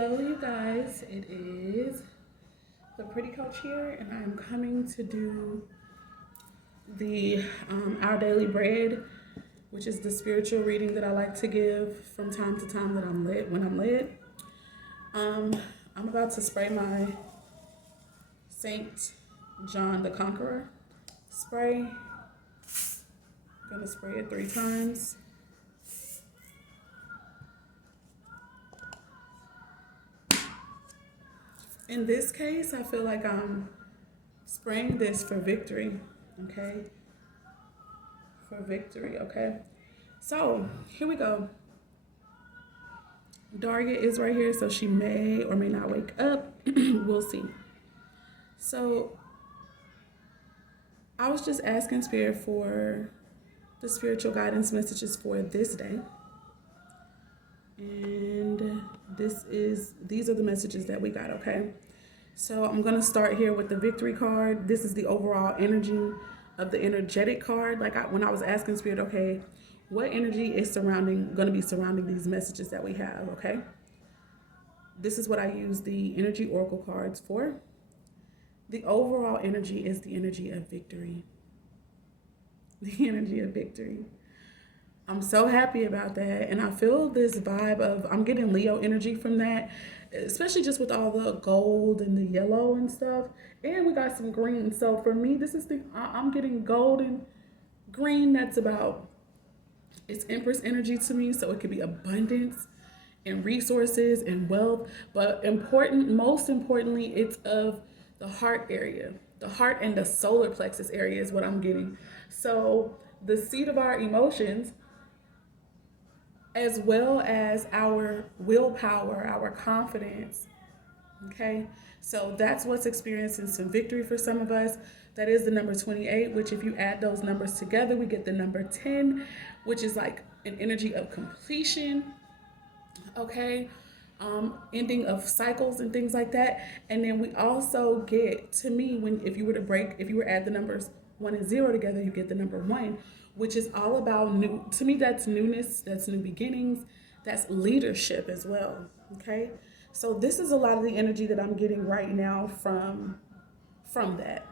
Hello, you guys. It is the Pretty Coach here, and I'm coming to do the Our Daily Bread, which is the spiritual reading that I like to give from time to time that I'm lit when I'm lit. I'm about to spray my Saint John the Conqueror spray. I'm gonna spray it 3 times. In this case, I feel like I'm spraying this for victory, okay? For victory, okay? So, here we go. Daria is right here, so she may or may not wake up. We'll see. So, I was just asking Spirit for the spiritual guidance messages for this day. And these are the messages that we got, okay? So I'm going to start here with the victory card. This is the overall energy of the energetic card. When I was asking Spirit, okay, what energy is going to be surrounding these messages that we have, okay? This is what I use the energy oracle cards for. The overall energy is the energy of victory. The energy of victory. I'm so happy about that, and I feel this vibe of, I'm getting Leo energy from that, especially just with all the gold and the yellow and stuff, and we got some green. So for me, I'm getting gold and green. It's Empress energy to me, so it could be abundance and resources and wealth, but most importantly, it's of the heart area. The heart and the solar plexus area is what I'm getting. So the seat of our emotions, as well as our willpower, our confidence, okay? So that's what's experiencing some victory for some of us. That is the number 28, which if you add those numbers together, we get the number 10, which is like an energy of completion, okay? Ending of cycles and things like that. And then we also get, to me, if you were to add the numbers 1 and 0 together, you get the number 1, which is all about new. To me, that's newness, that's new beginnings, that's leadership as well, okay? So this is a lot of the energy that I'm getting right now from that.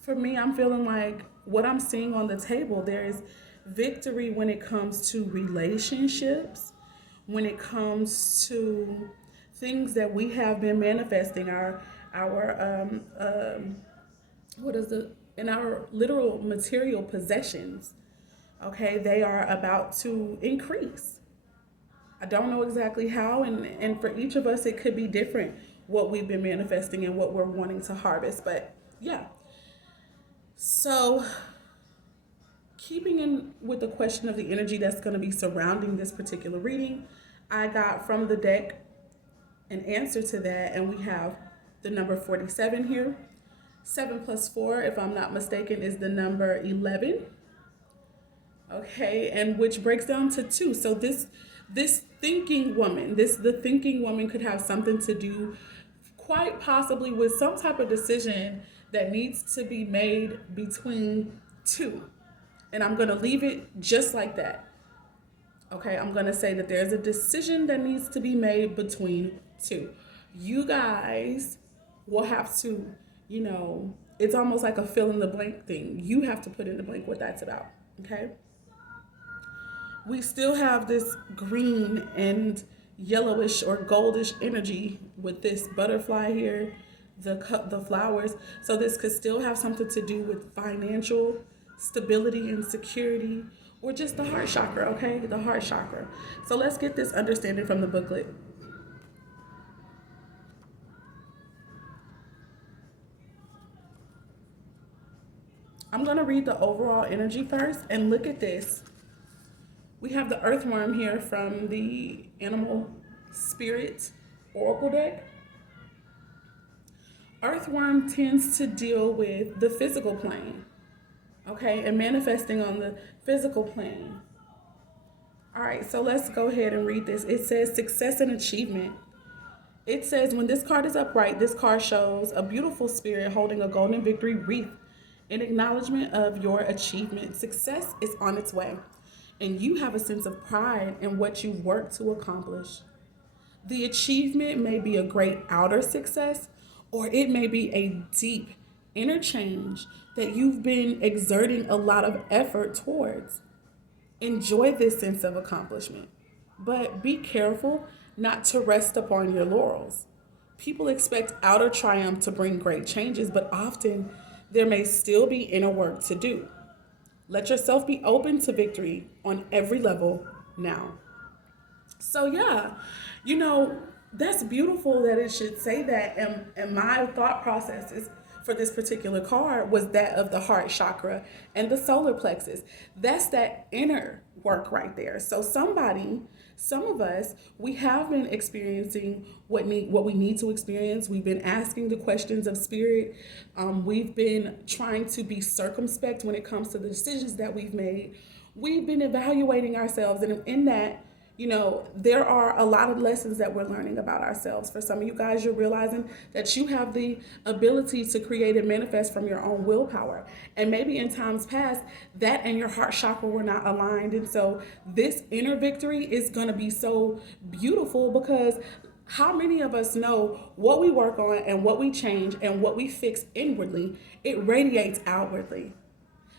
For me, I'm feeling like what I'm seeing on the table, there is victory when it comes to relationships, when it comes to things that we have been manifesting, in our literal material possessions, okay? They are about to increase. I don't know exactly how, and for each of us, it could be different what we've been manifesting and what we're wanting to harvest, but yeah. So keeping in with the question of the energy that's going to be surrounding this particular reading, I got from the deck an answer to that, and we have the number 47 here. 7 plus 4, if I'm not mistaken, is the number 11. Okay, and which breaks down to 2. So the thinking woman could have something to do quite possibly with some type of decision that needs to be made between 2. And I'm going to leave it just like that. Okay, I'm going to say that there's a decision that needs to be made between 2. You guys will have to, it's almost like a fill in the blank thing. You have to put in the blank what that's about, okay? We still have this green and yellowish or goldish energy with this butterfly here, the flowers. So this could still have something to do with financial stability and security, or just the heart chakra, okay? The heart chakra. So let's get this understanding from the booklet. I'm going to read the overall energy first, and look at this. We have the Earthworm here from the Animal Spirit Oracle deck. Earthworm tends to deal with the physical plane, okay, and manifesting on the physical plane. All right, so let's go ahead and read this. It says success and achievement. It says when this card is upright, this card shows a beautiful spirit holding a golden victory wreath in acknowledgement of your achievement. Success is on its way. and you have a sense of pride in what you've worked to accomplish. The achievement may be a great outer success, or it may be a deep inner change that you've been exerting a lot of effort towards. Enjoy this sense of accomplishment, but be careful not to rest upon your laurels. People expect outer triumph to bring great changes, but often there may still be inner work to do. Let yourself be open to victory on every level now. So yeah, you know, that's beautiful that it should say that. And my thought processes for this particular card was that of the heart chakra and the solar plexus. That's that inner work right there. So some of us, we have been experiencing what we need to experience. We've been asking the questions of spirit. We've been trying to be circumspect when it comes to the decisions that we've made. We've been evaluating ourselves, and in that, you know, there are a lot of lessons that we're learning about ourselves. For some of you guys, you're realizing that you have the ability to create and manifest from your own willpower. And maybe in times past, that and your heart chakra were not aligned. And so this inner victory is going to be so beautiful, because how many of us know what we work on and what we change and what we fix inwardly, it radiates outwardly.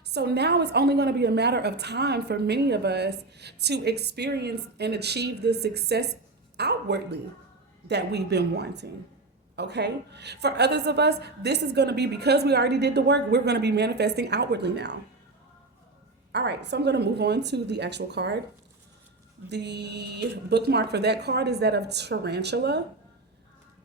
So now it's only going to be a matter of time for many of us to experience and achieve the success outwardly that we've been wanting. Okay? For others of us, this is going to be because we already did the work, we're going to be manifesting outwardly now. All right, so I'm going to move on to the actual card. The bookmark for that card is that of Tarantula.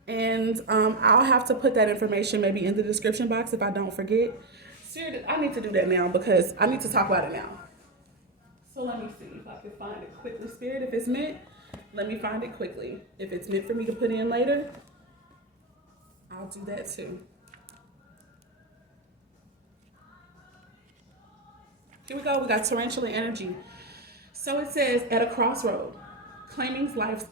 And I'll have to put that information maybe in the description box if I don't forget. Seriously, I need to do that now because I need to talk about it now. So let me see if I can find it quickly. Spirit, if it's meant, let me find it quickly. If it's meant for me to put in later, I'll do that too. Here we go. We got Tarantula Energy. So it says, at a crossroad, claiming life's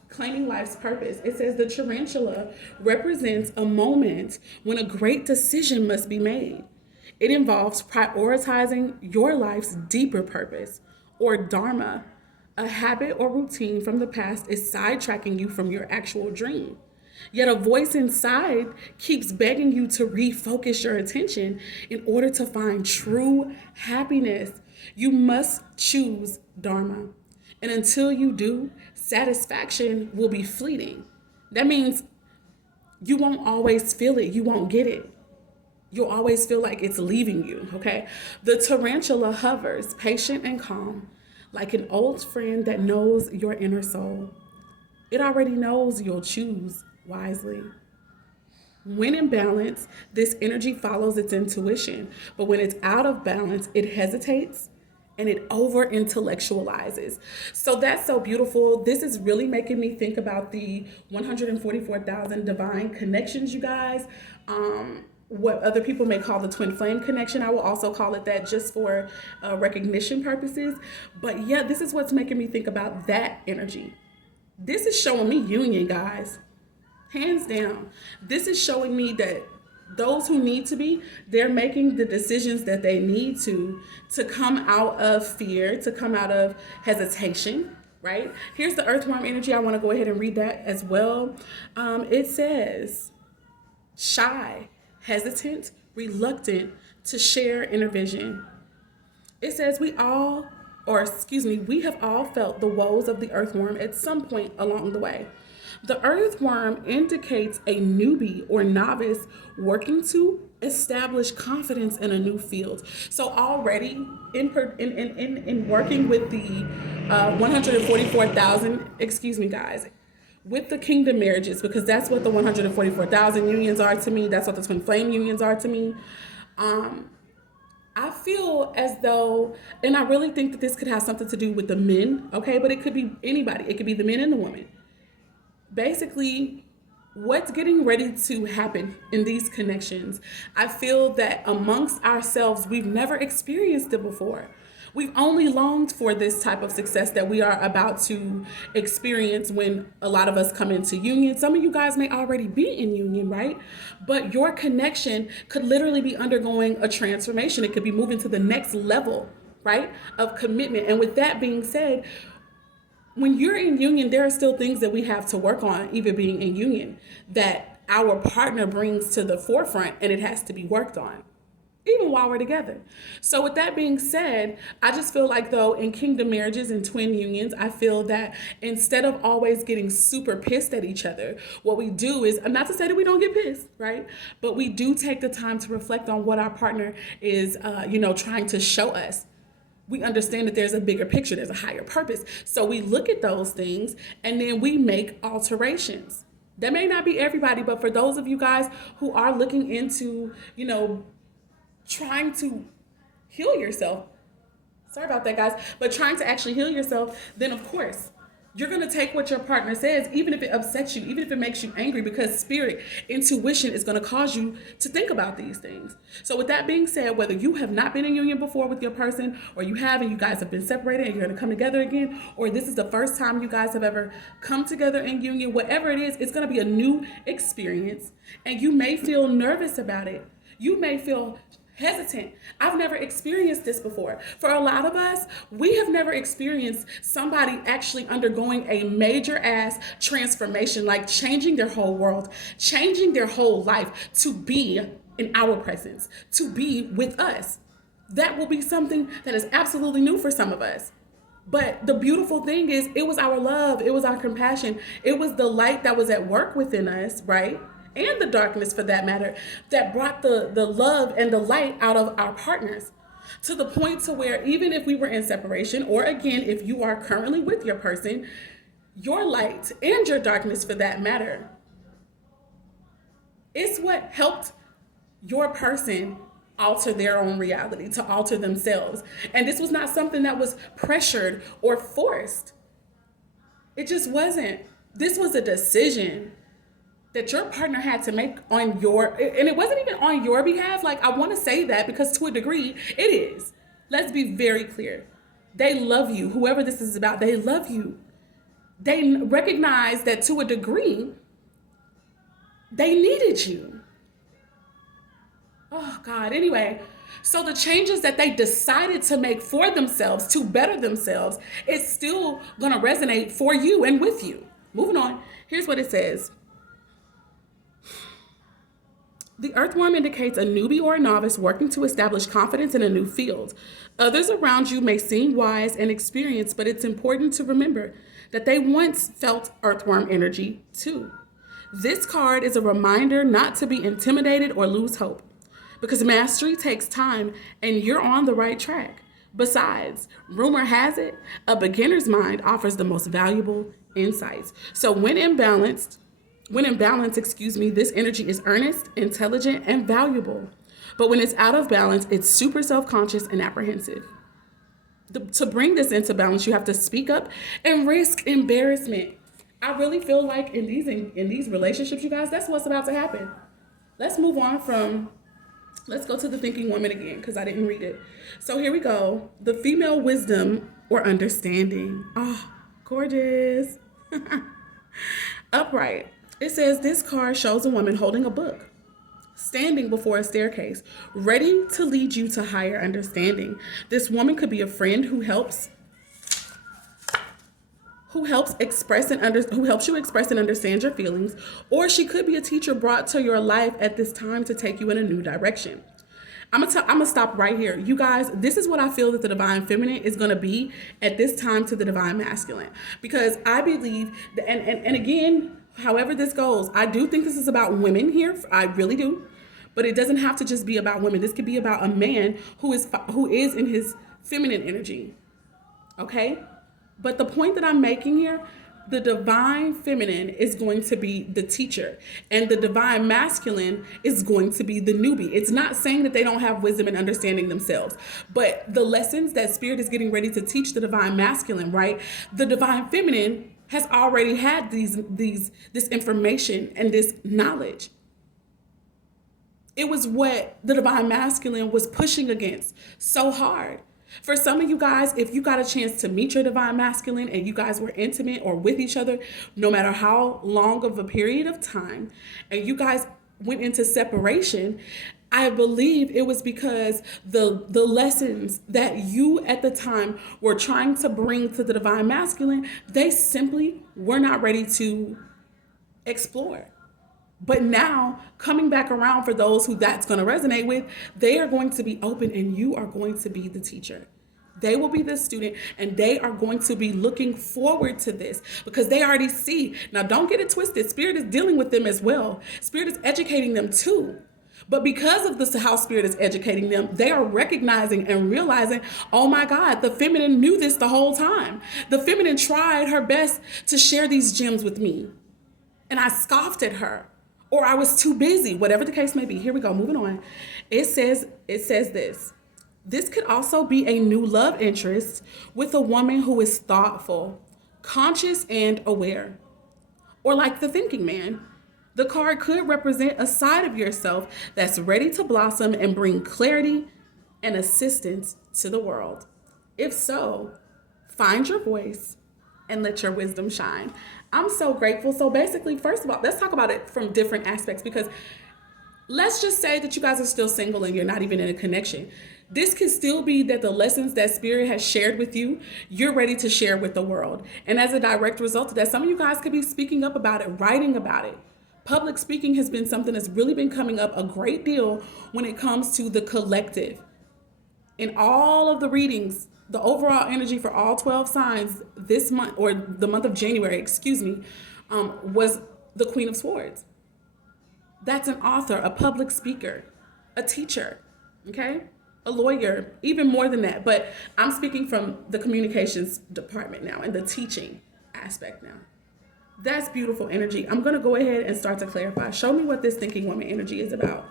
purpose. It says the tarantula represents a moment when a great decision must be made. It involves prioritizing your life's deeper purpose, or dharma. A habit or routine from the past is sidetracking you from your actual dream. Yet a voice inside keeps begging you to refocus your attention in order to find true happiness. You must choose dharma. And until you do, satisfaction will be fleeting. That means you won't always feel it. You won't get it. You'll always feel like it's leaving you, okay? The tarantula hovers, patient and calm, like an old friend that knows your inner soul. It already knows you'll choose wisely. When in balance, this energy follows its intuition, but when it's out of balance, it hesitates and it over intellectualizes. So that's so beautiful. This is really making me think about the 144,000 divine connections, you guys. What other people may call the twin flame connection. I will also call it that just for recognition purposes. But yeah, this is what's making me think about that energy. This is showing me union, guys. Hands down. This is showing me that those who need to be, they're making the decisions that they need to come out of fear, to come out of hesitation, right? Here's the earthworm energy. I want to go ahead and read that as well. It says, shy, hesitant, reluctant to share inner vision. It says we have all felt the woes of the earthworm at some point along the way. The earthworm indicates a newbie or novice working to establish confidence in a new field. So already in working with the 144,000, guys, with the kingdom marriages, because that's what the 144,000 unions are to me. That's what the twin flame unions are to me. I feel as though, and I really think that this could have something to do with the men, okay? But it could be anybody. It could be the men and the women. Basically, what's getting ready to happen in these connections, I feel that amongst ourselves, we've never experienced it before. We've only longed for this type of success that we are about to experience when a lot of us come into union. Some of you guys may already be in union, right? But your connection could literally be undergoing a transformation. It could be moving to the next level, right? Of commitment. And with that being said, when you're in union, there are still things that we have to work on, even being in union, that our partner brings to the forefront, and it has to be worked on even while we're together. So with that being said, I just feel like, though, in kingdom marriages and twin unions, I feel that instead of always getting super pissed at each other, what we do is, not to say that we don't get pissed, right? But we do take the time to reflect on what our partner is, trying to show us. We understand that there's a bigger picture, there's a higher purpose. So we look at those things and then we make alterations. That may not be everybody, but for those of you guys who are looking into, trying to heal yourself, sorry about that, guys, but trying to actually heal yourself, then of course, you're going to take what your partner says, even if it upsets you, even if it makes you angry, because spirit, intuition is going to cause you to think about these things. So with that being said, whether you have not been in union before with your person, or you have and you guys have been separated and you're going to come together again, or this is the first time you guys have ever come together in union, whatever it is, it's going to be a new experience, and you may feel nervous about it. You may feel hesitant. I've never experienced this before. For a lot of us, we have never experienced somebody actually undergoing a major ass transformation, like changing their whole world, changing their whole life to be in our presence, to be with us. That will be something that is absolutely new for some of us. But the beautiful thing is, it was our love, it was our compassion, it was the light that was at work within us, right? And the darkness, for that matter, that brought the love and the light out of our partners, to the point to where even if we were in separation, or again, if you are currently with your person, your light and your darkness, for that matter, it's what helped your person alter their own reality, to alter themselves. And this was not something that was pressured or forced. It just wasn't. This was a decision that your partner had to make on your, and it wasn't even on your behalf. Like, I want to say that because to a degree it is. Let's be very clear. They love you. Whoever this is about, they love you. They recognize that to a degree they needed you. Oh God. Anyway, so the changes that they decided to make for themselves to better themselves, it's still going to resonate for you and with you. Moving on. Here's what it says. The earthworm indicates a newbie or a novice working to establish confidence in a new field. Others around you may seem wise and experienced, but it's important to remember that they once felt earthworm energy too. This card is a reminder not to be intimidated or lose hope, because mastery takes time and you're on the right track. Besides, rumor has it, a beginner's mind offers the most valuable insights. So when in balance, this energy is earnest, intelligent, and valuable. But when it's out of balance, it's super self-conscious and apprehensive. To bring this into balance, you have to speak up and risk embarrassment. I really feel like in these relationships, you guys, that's what's about to happen. Let's move on let's go to the thinking woman again, because I didn't read it. So here we go. The female wisdom or understanding. Oh, gorgeous. Upright. It says this card shows a woman holding a book, standing before a staircase, ready to lead you to higher understanding. This woman could be a friend who helps you express and understand your feelings, or she could be a teacher brought to your life at this time to take you in a new direction. I'm gonna stop right here. You guys, this is what I feel that the divine feminine is gonna be at this time to the divine masculine, because I believe that, and again, however this goes, I do think this is about women here. I really do. But it doesn't have to just be about women. This could be about a man who is in his feminine energy. Okay? But the point that I'm making here, the divine feminine is going to be the teacher, and the divine masculine is going to be the newbie. It's not saying that they don't have wisdom and understanding themselves, but the lessons that spirit is getting ready to teach the divine masculine, right? The divine feminine has already had this information and this knowledge. It was what the divine masculine was pushing against so hard. For some of you guys, if you got a chance to meet your divine masculine and you guys were intimate or with each other, no matter how long of a period of time, and you guys went into separation, I believe it was because the lessons that you at the time were trying to bring to the divine masculine, they simply were not ready to explore. But now, coming back around for those who that's going to resonate with, they are going to be open and you are going to be the teacher. They will be the student and they are going to be looking forward to this because they already see. Now, don't get it twisted. Spirit is dealing with them as well. Spirit is educating them too. But because of this, how Spirit is educating them, they are recognizing and realizing, oh my God, the feminine knew this the whole time. The feminine tried her best to share these gems with me. And I scoffed at her. Or I was too busy, whatever the case may be. Here we go, moving on. It says this. This could also be a new love interest with a woman who is thoughtful, conscious, and aware. Or like the thinking man. The card could represent a side of yourself that's ready to blossom and bring clarity and assistance to the world. If so, find your voice and let your wisdom shine. I'm so grateful. So basically, first of all, let's talk about it from different aspects because let's just say that you guys are still single and you're not even in a connection. This can still be that the lessons that Spirit has shared with you, you're ready to share with the world. And as a direct result of that, some of you guys could be speaking up about it, writing about it. Public speaking has been something that's really been coming up a great deal when it comes to the collective. In all of the readings, the overall energy for all 12 signs this month, or the month of January, was the Queen of Swords. That's an author, a public speaker, a teacher, okay? A lawyer, even more than that. But I'm speaking from the communications department now and the teaching aspect now. That's beautiful energy. I'm going to go ahead and start to clarify. Show me what this thinking woman energy is about.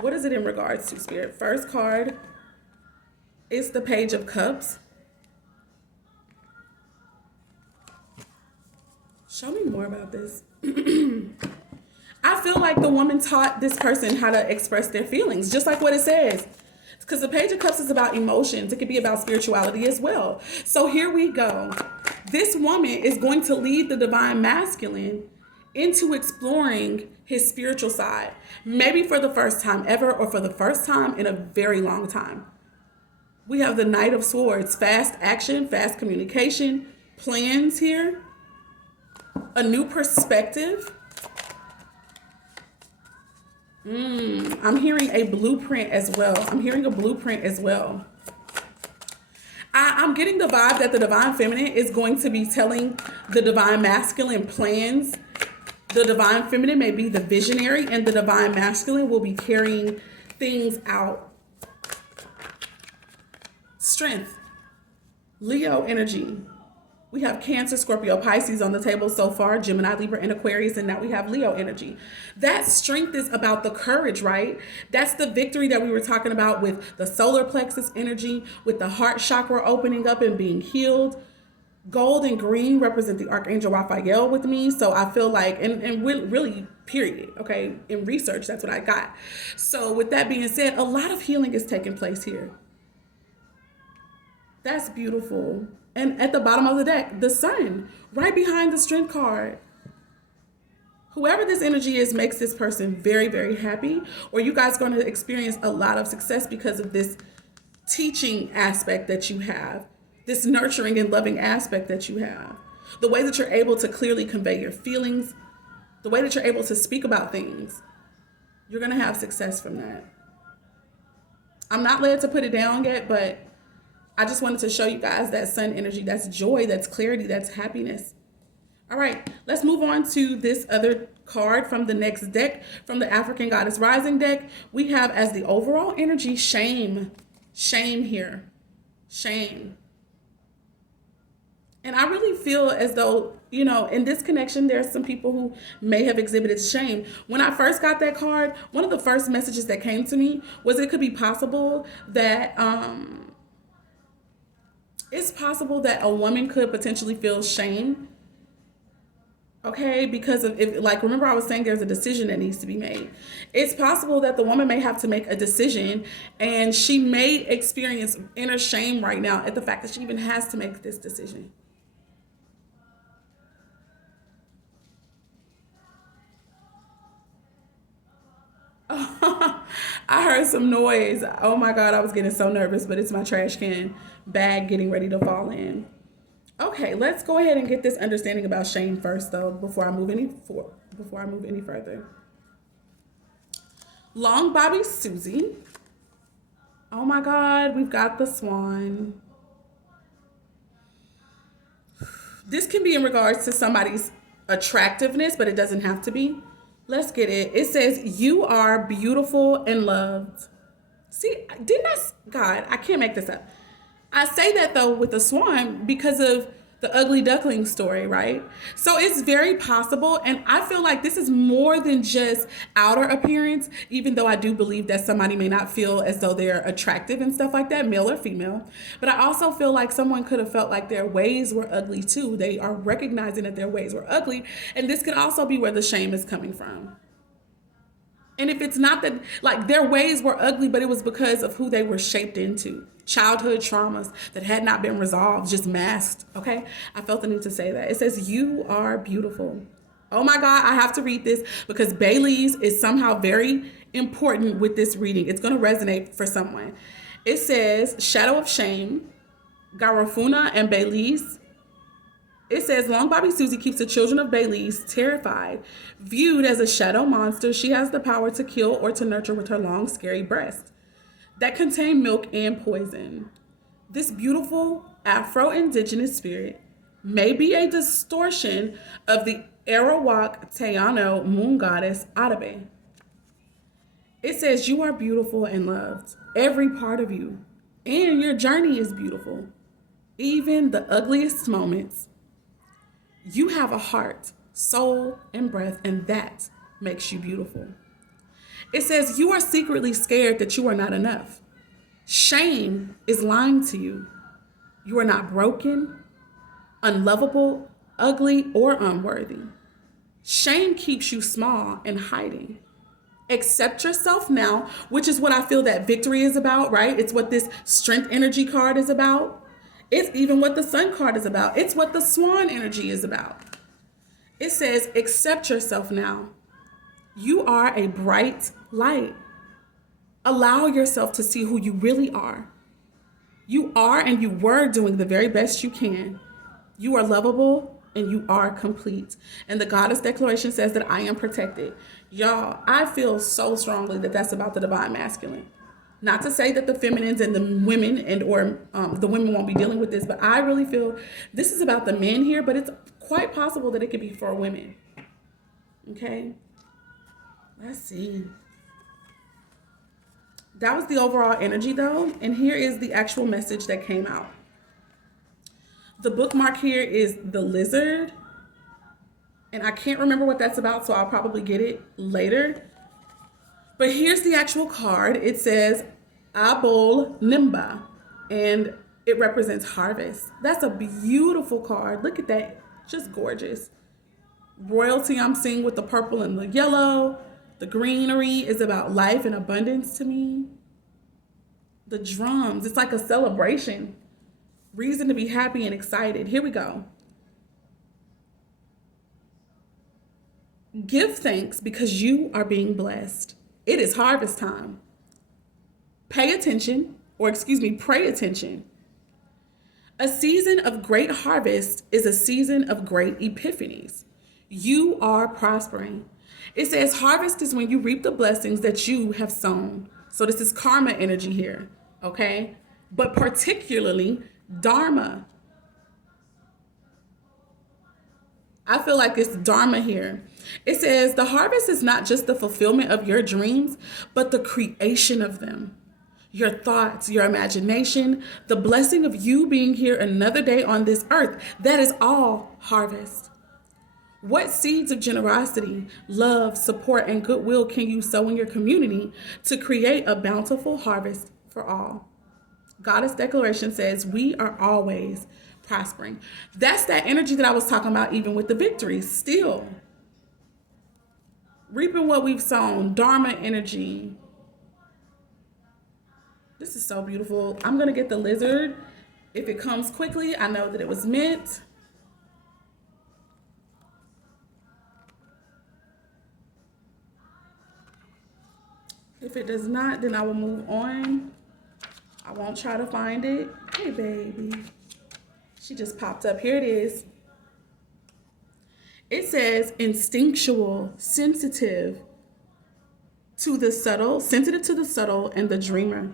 What is it in regards to, Spirit? First card is the Page of Cups. Show me more about this. I feel like the woman taught this person how to express their feelings, just like what it says. Because the Page of Cups is about emotions. It could be about spirituality as well. So here we go. This woman is going to lead the divine masculine into exploring his spiritual side. Maybe for the first time ever or for the first time in a very long time. We have the Knight of Swords, fast action, fast communication, plans here, a new perspective. I'm hearing a blueprint as well. I'm getting the vibe that the divine feminine is going to be telling the divine masculine plans. The divine feminine may be the visionary and the divine masculine will be carrying things out. Strength. Leo energy. We have Cancer, Scorpio, Pisces on the table so far, Gemini, Libra, and Aquarius, and now we have Leo energy. That strength is about the courage, right? That's the victory that we were talking about with the solar plexus energy, with the heart chakra opening up and being healed. Gold and green represent the Archangel Raphael with me, so I feel like, and really, period, okay? In research, that's what I got. So with that being said, a lot of healing is taking place here. That's beautiful. And at the bottom of the deck, the Sun, right behind the Strength card. Whoever this energy is makes this person very, very happy, or you guys are going to experience a lot of success because of this teaching aspect that you have, this nurturing and loving aspect that you have, the way that you're able to clearly convey your feelings, the way that you're able to speak about things. You're going to have success from that. I'm not led to put it down yet, but I just wanted to show you guys that Sun energy. That's joy, that's clarity, that's happiness. All right, let's move on to this other card from the next deck, from the African Goddess Rising deck. We have as the overall energy, shame. Shame here. Shame. And I really feel as though, in this connection, there's some people who may have exhibited shame. When I first got that card, one of the first messages that came to me was it could be possible that, it's possible that a woman could potentially feel shame, okay, because of, remember I was saying there's a decision that needs to be made. It's possible that the woman may have to make a decision and she may experience inner shame right now at the fact that she even has to make this decision. I heard some noise. Oh my God, I was getting so nervous, but it's my trash can bag getting ready to fall in. Okay, let's go ahead and get this understanding about shame first, though, before I move any further. Long Bobby Susie. Oh my God, we've got the swan. This can be in regards to somebody's attractiveness, but it doesn't have to be. Let's get it. It says, "You are beautiful and loved." See, didn't I? God, I can't make this up. I say that though with the swan because of the ugly duckling story, right? So it's very possible, and I feel like this is more than just outer appearance, even though I do believe that somebody may not feel as though they're attractive and stuff like that, male or female. But I also feel like someone could have felt like their ways were ugly too. They are recognizing that their ways were ugly, and this could also be where the shame is coming from. And if it's not that, like, their ways were ugly, but it was because of who they were shaped into. Childhood traumas that had not been resolved, just masked, okay? I felt the need to say that. It says, "You are beautiful." Oh my God, I have to read this because Bailey's is somehow very important with this reading. It's going to resonate for someone. It says, "Shadow of Shame, Garofuna and Bailey's." It says, "Long Bobby Susie keeps the children of Bailey's terrified. Viewed as a shadow monster, she has the power to kill or to nurture with her long, scary breasts that contain milk and poison. This beautiful Afro-Indigenous spirit may be a distortion of the Arawak Teano moon goddess Arabe." It says, "You are beautiful and loved. Every part of you. And your journey is beautiful. Even the ugliest moments. You have a heart, soul, and breath, and that makes you beautiful." It says, "You are secretly scared that you are not enough. Shame is lying to you. You are not broken, unlovable, ugly, or unworthy. Shame keeps you small and hiding. Accept yourself now," which is what I feel that victory is about, right? It's what this strength energy card is about. It's even what the sun card is about. It's what the swan energy is about. It says, "Accept yourself now. You are a bright light. Allow yourself to see who you really are. You are and you were doing the very best you can. You are lovable and you are complete." And the goddess declaration says that I am protected. Y'all, I feel so strongly that that's about the divine masculine. Not to say that the feminines and the women the women won't be dealing with this, but I really feel this is about the men here, but it's quite possible that it could be for women. Okay? Let's see. That was the overall energy though, and here is the actual message that came out. The bookmark here is the lizard, and I can't remember what that's about, so I'll probably get it later. But here's the actual card. It says Abol Nimba, and it represents harvest. That's a beautiful card. Look at that. Just gorgeous. Royalty I'm seeing with the purple and the yellow. The greenery is about life and abundance to me. The drums, it's like a celebration. Reason to be happy and excited. Here we go. Give thanks because you are being blessed. It is harvest time. Pay attention, pray attention. A season of great harvest is a season of great epiphanies. You are prospering. It says harvest is when you reap the blessings that you have sown. So this is karma energy here, okay? But particularly dharma. I feel like it's dharma here. It says the harvest is not just the fulfillment of your dreams, but the creation of them. Your thoughts, your imagination, the blessing of you being here another day on this earth. That is all harvest. What seeds of generosity, love, support, and goodwill can you sow in your community to create a bountiful harvest for all? Goddess declaration says we are always prospering. That's that energy that I was talking about even with the victories. Still reaping what we've sown. Dharma energy. This is so beautiful. I'm going to get the lizard. If it comes quickly, I know that it was meant. If it does not, then I will move on. I won't try to find it. Hey, baby. She just popped up. Here it is. It says instinctual, sensitive to the subtle and the dreamer.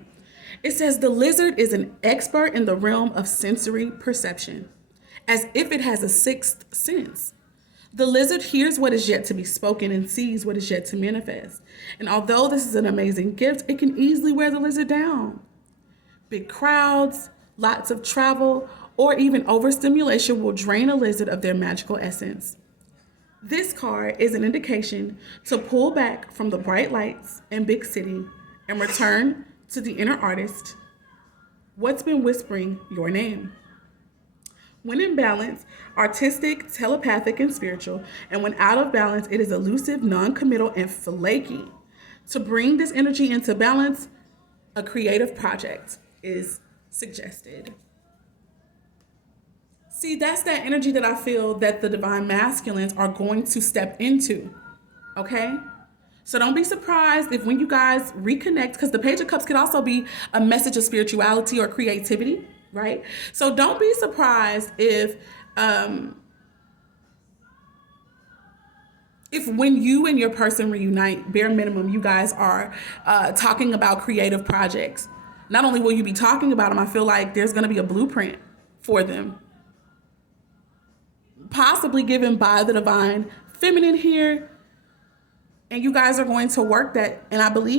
It says the lizard is an expert in the realm of sensory perception, as if it has a sixth sense. The lizard hears what is yet to be spoken and sees what is yet to manifest. And although this is an amazing gift, it can easily wear the lizard down. Big crowds, lots of travel, or even overstimulation will drain a lizard of their magical essence. This card is an indication to pull back from the bright lights and big city and return to the inner artist. What's been whispering your name? When in balance, artistic, telepathic, and spiritual, and when out of balance, it is elusive, non-committal, and flaky. To bring this energy into balance, a creative project is suggested. See, that's that energy that I feel that the divine masculines are going to step into, okay? So don't be surprised if when you guys reconnect, because the Page of Cups could also be a message of spirituality or creativity, right? So don't be surprised if when you and your person reunite, bare minimum, you guys are talking about creative projects. Not only will you be talking about them, I feel like there's going to be a blueprint for them, possibly given by the divine feminine here, and you guys are going to work that. And I believe